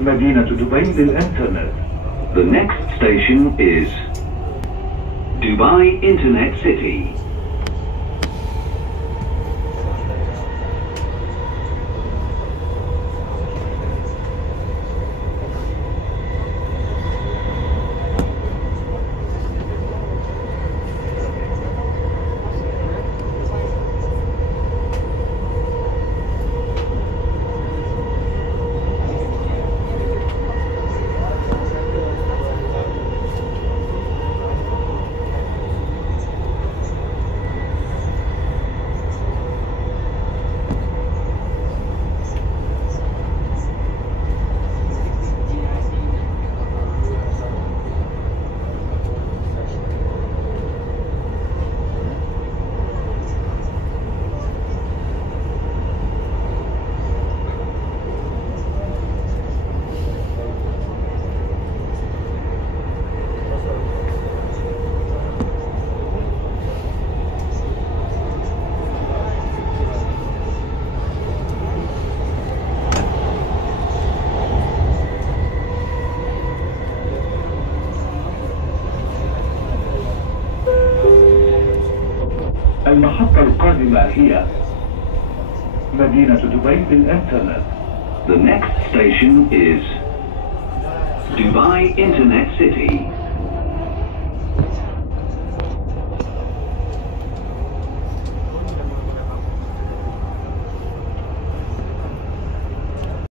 مدينة دبي للإنترنت. The next station is Dubai Internet City. المحطة القادمة هي مدينة دبي للإنترنت. The next station is Dubai Internet City.